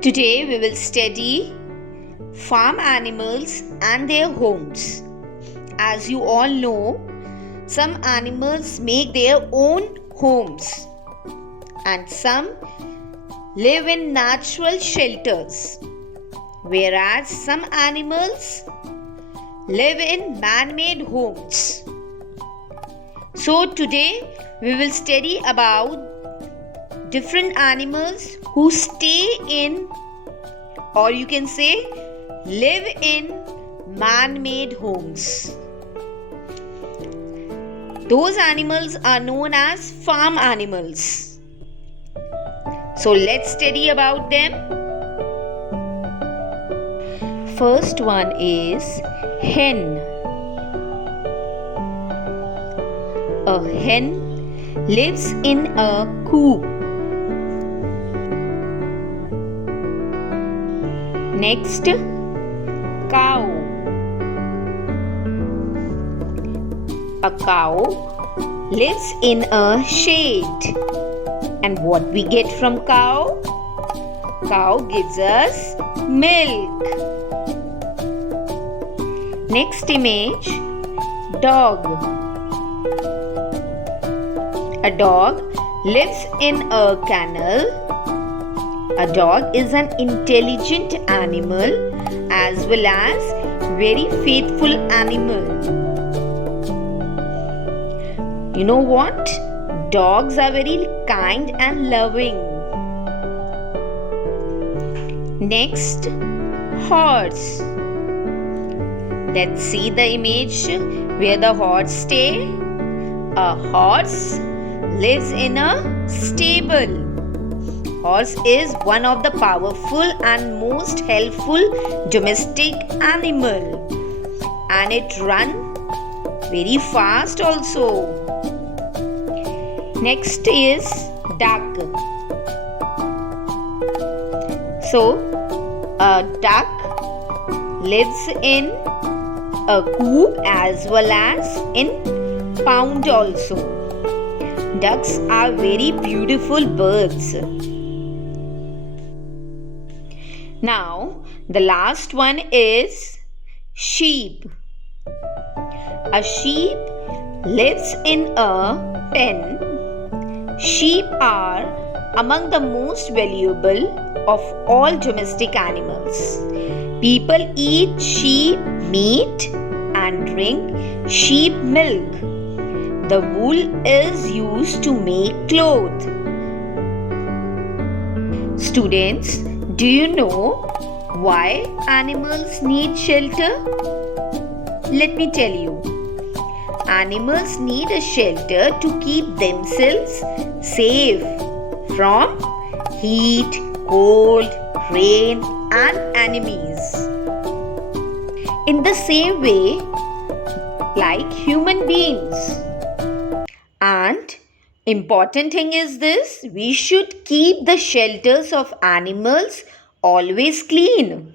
Today we will study farm animals and their homes. As you all know, some animals make their own homes and some live in natural shelters, whereas some animals live in man-made homes. So today we will study about different animals who stay in, or you can say live in, man-made homes. Those animals are known as farm animals. So let's study about them. First one is hen. A hen lives in a coop. Next, cow. A cow lives in a shade. And what we get from cow? Cow gives us milk. Next image, dog. A dog lives in a kennel. A dog is an intelligent animal as well as very faithful animal. You know what? Dogs are very kind and loving. Next, horse. Let's see the image where the horse stay. A horse lives in a stable. Horse is one of the powerful and most helpful domestic animal, and it runs very fast also. Next is duck. So a duck lives in a coop as well as in pound also. Ducks are very beautiful birds. Now, the last one is sheep. A sheep lives in a pen. Sheep are among the most valuable of all domestic animals. People eat sheep meat and drink sheep milk. The wool is used to make clothes. Students, do you know why animals need shelter? Let me tell you. Animals need a shelter to keep themselves safe from heat, cold, rain, and enemies. In the same way, like human beings. And important thing is this, we should keep the shelters of animals always clean.